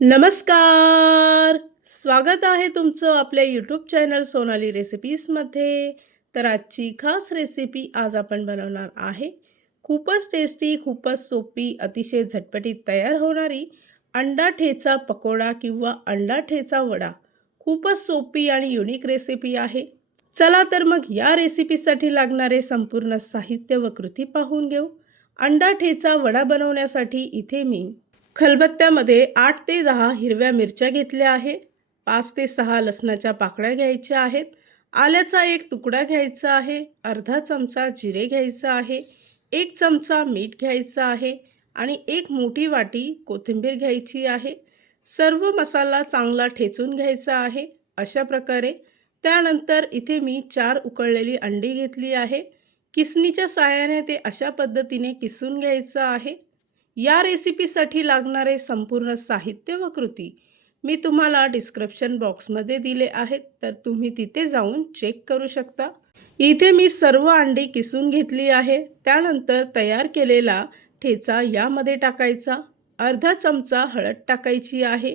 नमस्कार. स्वागत आहे तुमचं आपल्या यूट्यूब चॅनल सोनाली रेसिपीजमध्ये. तर आजची खास रेसिपी आज आपण बनवणार आहे. खूपच टेस्टी, खूपच सोपी, अतिशय झटपटीत तयार होणारी अंडा ठेचा पकोडा किंवा अंडा ठेचा वडा. खूपच सोपी आणि युनिक रेसिपी आहे. चला तर मग या रेसिपीसाठी लागणारे संपूर्ण साहित्य व कृती पाहून घेऊ. अंडा ठेचा वडा बनवण्यासाठी इथे मी खलबत्त्यामध्ये 8 ते 10 हिरव्या मिरच्या घेतल्या आहे. 5 ते 6 लसणाच्या पाकळ्या घ्यायच्या आहेत. आल्याचा एक तुकडा घ्यायचा आहे. अर्धा चमचा जिरे घ्यायचा आहे. 1 चमचा मीठ घ्यायचा आहे आणि 1 मोठी वाटी कोथिंबीर घ्यायची आहे. सर्व मसाला चांगला ठेचून घ्यायचा आहे अशा प्रकारे. त्यानंतर इथे मी 4 उकळलेली अंडी घेतली आहे. किसणीच्या साहाय्याने ते अशा पद्धतीने किसून घ्यायचं आहे. या रेसिपीसाठी लागणारे संपूर्ण साहित्य व कृती मी तुम्हाला डिस्क्रिप्शन बॉक्समध्ये दिले आहेत, तर तुम्ही तिथे जाऊन चेक करू शकता. इथे मी सर्व अंडी किसून घेतली आहे. त्यानंतर तयार केलेला ठेचा यामध्ये टाकायचा. अर्धा चमचा हळद टाकायची आहे.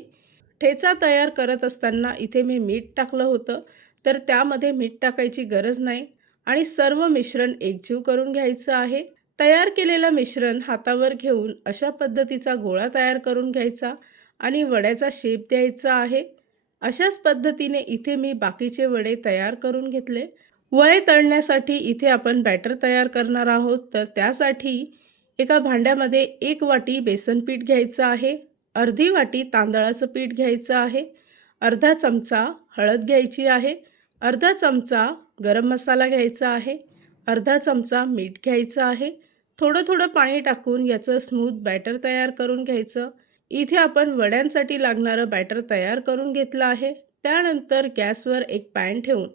ठेचा तयार करत असताना इथे मी मीठ टाकलं होतं, तर त्यामध्ये मीठ टाकायची गरज नाही आणि सर्व मिश्रण एकजीव करून घ्यायचं आहे. तयार केलेलं मिश्रण हातावर घेऊन अशा पद्धतीचा गोळा तयार करून घ्यायचा आणि वड्याचा शेप द्यायचा आहे. अशाच पद्धतीने इथे मी बाकीचे वडे तयार करून घेतले. वडे तळण्यासाठी इथे आपण बॅटर तयार करणार आहोत, तर त्यासाठी एका भांड्यामध्ये 1 वाटी बेसन पीठ घ्यायचं आहे. अर्धी वाटी तांदळाचं पीठ घ्यायचं आहे. अर्धा चमचा हळद घ्यायची आहे. अर्धा चमचा गरम मसाला घ्यायचा आहे. अर्धा चमचा मीठ घ्यायचं आहे. थोडं थोडं पाणी टाकून याचं स्मूथ बॅटर तयार करून घ्यायचं. इथे आपण वड्यांसाठी लागणारं बॅटर तयार करून घेतलं आहे. त्यानंतर गॅसवर एक पॅन ठेवून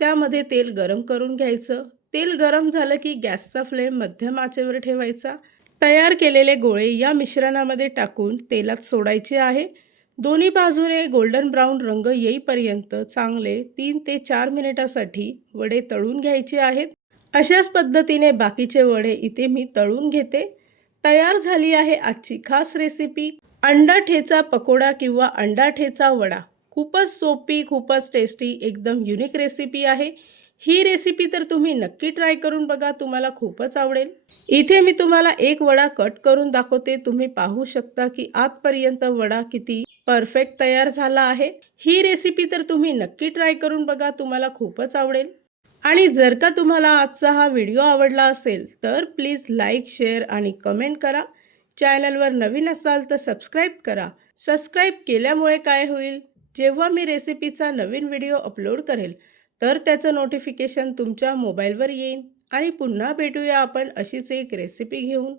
त्यामध्ये तेल गरम करून घ्यायचं. तेल गरम झालं की गॅसचा फ्लेम मध्यम आचेवर ठेवायचा. तयार केलेले गोळे या मिश्रणामध्ये टाकून तेलात सोडायचे आहे. दोन्ही बाजूने गोल्डन ब्राऊन रंग येईपर्यंत चांगले 3 ते 4 मिनिटासाठी वडे तळून घ्यायचे आहेत. अशाच पद्धतीने बाकीचे वडे इथे मी तळून घेते. तयार झाली आहे आजची खास रेसिपी अंडा ठेचा पकोडा किंवा अंडा ठेचा वडा. खूपच सोपी, खूपच टेस्टी, एकदम युनिक रेसिपी आहे. ही रेसिपी तर तुम्ही नक्की ट्राय करून बघा, तुम्हाला खूपच आवडेल. इथे मी तुम्हाला एक वडा कट करून दाखवते. तुम्ही पाहू शकता की आतपर्यंत वडा किती परफेक्ट तयार झाला आहे. ही रेसिपी तर तुम्ही नक्की ट्राय करून बघा, तुम्हाला खूपच आवडेल. आणि जर का तुम्हाला आजचा हा व्हिडिओ आवडला असेल तर प्लीज लाईक, शेअर आणि कमेंट करा. चॅनलवर नवीन असाल तर सबस्क्राईब करा. सबस्क्राईब केल्यामुळे काय होईल, जेव्हा मी रेसिपीचा नवीन व्हिडिओ अपलोड करेल तर त्याचं नोटिफिकेशन तुमच्या मोबाईलवर येईल. आणि पुन्हा भेटूया आपण अशीच एक रेसिपी घेऊन.